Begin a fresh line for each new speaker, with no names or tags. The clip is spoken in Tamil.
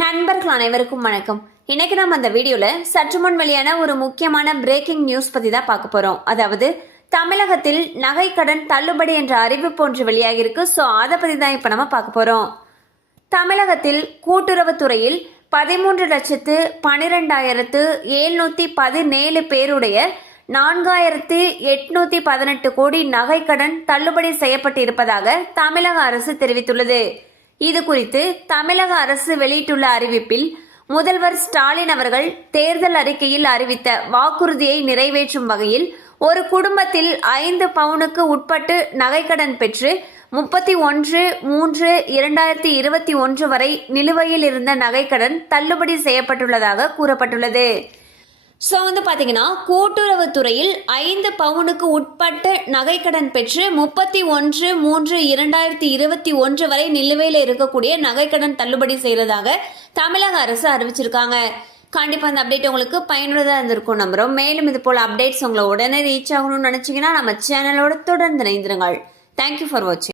நண்பர்கள் அனைவருக்கும் வணக்கம். இன்னைக்கு நம்ம அந்த வீடியோல சற்று முன் வெளியான ஒரு முக்கியமான பிரேக்கிங் நியூஸ் பத்தி தான் பார்க்க போறோம். அதாவது தமிழகத்தில் நகைக்கடன் தள்ளுபடி என்ற அறிவிப்பு ஒன்று வெளியாகிருக்கு ஸோ அதை பத்தி தான் இப்போ நம்ம பார்க்க போறோம். தமிழகத்தில் கூட்டுறவுத்துறையில் பதிமூன்று லட்சத்து பனிரெண்டாயிரத்து எழுநூத்தி பதினேழு பேருடைய நான்காயிரத்து எட்நூத்தி பதினெட்டு கோடி நகைக்கடன் தள்ளுபடி செய்யப்பட்டிருப்பதாக தமிழக அரசு தெரிவித்துள்ளது. இது குறித்து தமிழக அரசு வெளியிட்டுள்ள அறிவிப்பில் முதல்வர் ஸ்டாலின் அவர்கள் தேர்தல் அறிக்கையில் அறிவித்த வாக்குறுதியை நிறைவேற்றும் வகையில் ஒரு குடும்பத்தில் ஐந்து பவுனுக்கு உட்பட்டு நகைக்கடன் பெற்று முப்பத்தி ஒன்று மூன்று இரண்டாயிரத்தி இருபத்தி ஒன்று வரை நிலுவையில் இருந்த நகைக்கடன் தள்ளுபடி செய்யப்பட்டுள்ளதாக கூறப்பட்டுள்ளது. ஸோ வந்து பார்த்தீங்கன்னா கூட்டுறவுத்துறையில் ஐந்து பவுனுக்கு உட்பட்ட நகைக்கடன் பெற்று முப்பத்தி ஒன்று மூன்று இரண்டாயிரத்தி இருபத்தி ஒன்று வரை நிலுவையில் இருக்கக்கூடிய நகைக்கடன் தள்ளுபடி செய்கிறதாக தமிழக அரசு அறிவிச்சிருக்காங்க. கண்டிப்பாக அந்த அப்டேட் உங்களுக்கு பயனுள்ளதாக இருந்திருக்கும் நம்புகிறோம் மேலும் இது போல் அப்டேட்ஸ் உங்களை உடனே ரீச் ஆகணும்னு நினச்சிங்கன்னா நம்ம சேனலோட தொடர்ந்து இணைந்திருங்கள். தேங்க்யூ ஃபார் வாட்சிங்